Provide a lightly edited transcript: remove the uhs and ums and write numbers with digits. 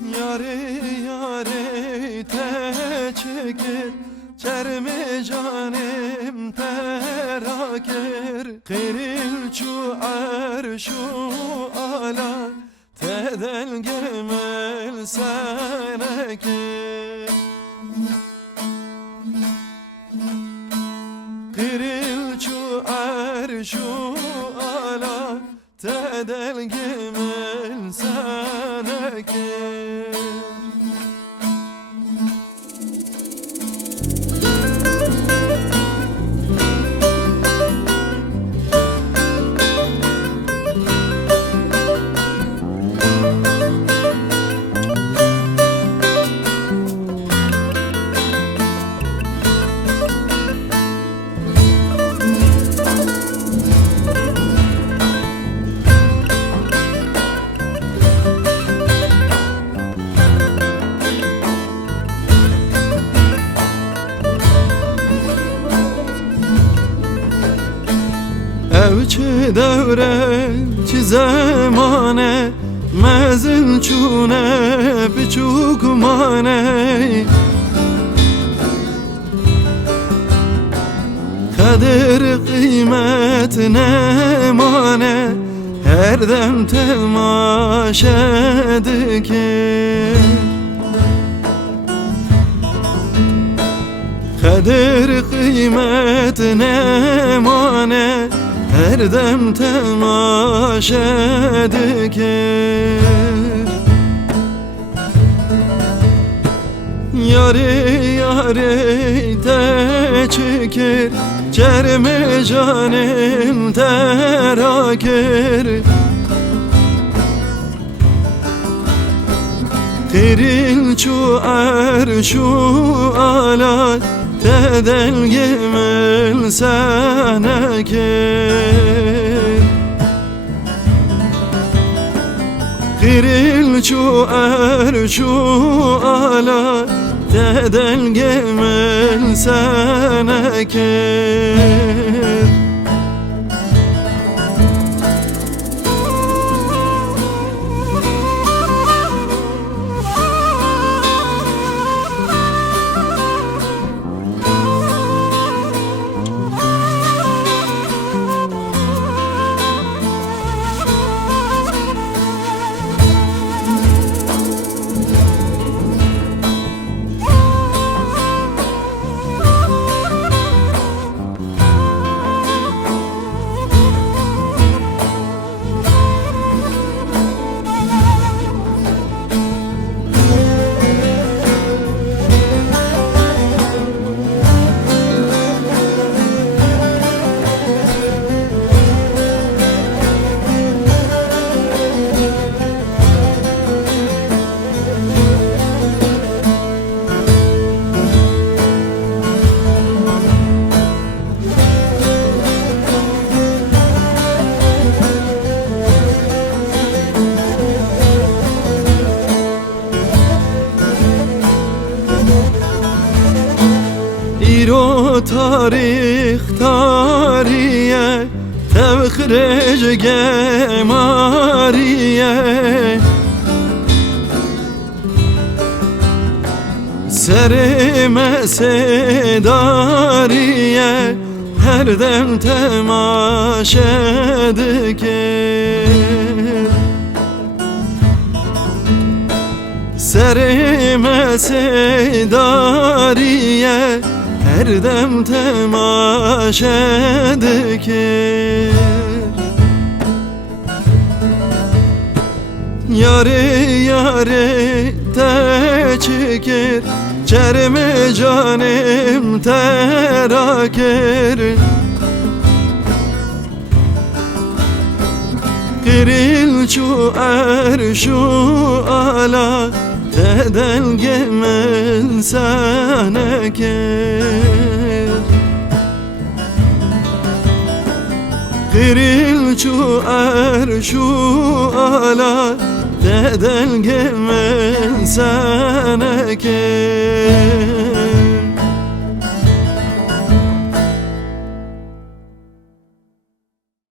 Yare yare te çeker, çerme canım teraker. Kırıl şu arşu ala, tedel gemel seneker. Kırıl şu arşu ala, tedel gemel seneker. Evçi devre çi zemane, mezin çune biçuk mane. Kadir kıymet ne mane, her dem temaşa diker. Kadir kıymet ne mane, her dem temaşa diker. Yare yare te çeker, çerme canım teraker. Kırıl şu arşu ala, tedel gemel seneker. Kırıl şu arşu ala, tedel gemel seneker. İro tarih tariye, tevkirece gemariye. Serime sedariye, her dem temaşa diker. Serime sedariye, her dem temaşa diker. Yare yare te çeker, çerme canım teraker. Kırıl şu arşu ala, tedel gemel seneker. Kırıl şu arşu ala, tedel gemel seneker.